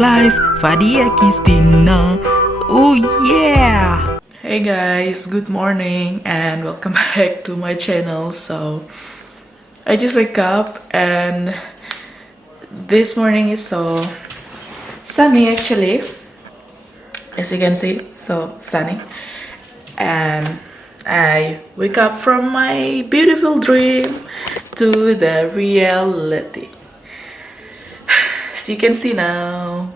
life, Fadiah Qisthina. Oh yeah! Hey guys, good morning and welcome back to my channel. So I just wake up and this morning is so sunny actually, as you can see, so sunny. And I wake up from my beautiful dream to the reality. As you can see now,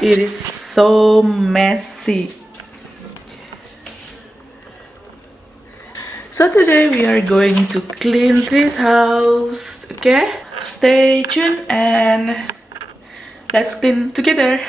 it is so messy. So today we are going to clean this house, okay? Stay tuned and let's clean together.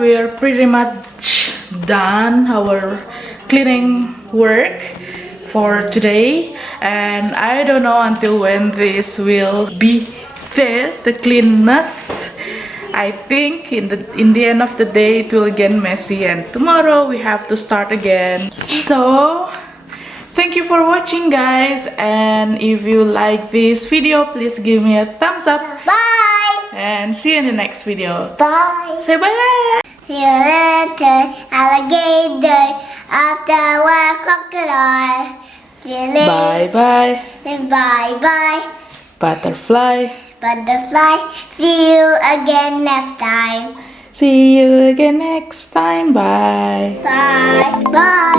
we are pretty much done our cleaning work for today, and I don't know until when this will be there, the cleanness. I think in the end of the day it will get messy, and tomorrow we have to start again. So thank you for watching, guys, and if you like this video, please give me a thumbs up. Bye. And see you in the next video. Bye. Say bye. See you later, alligator. After one crocodile. See you later. Bye bye. Bye bye. Butterfly. Butterfly. See you again next time. See you again next time. Bye. Bye. Bye.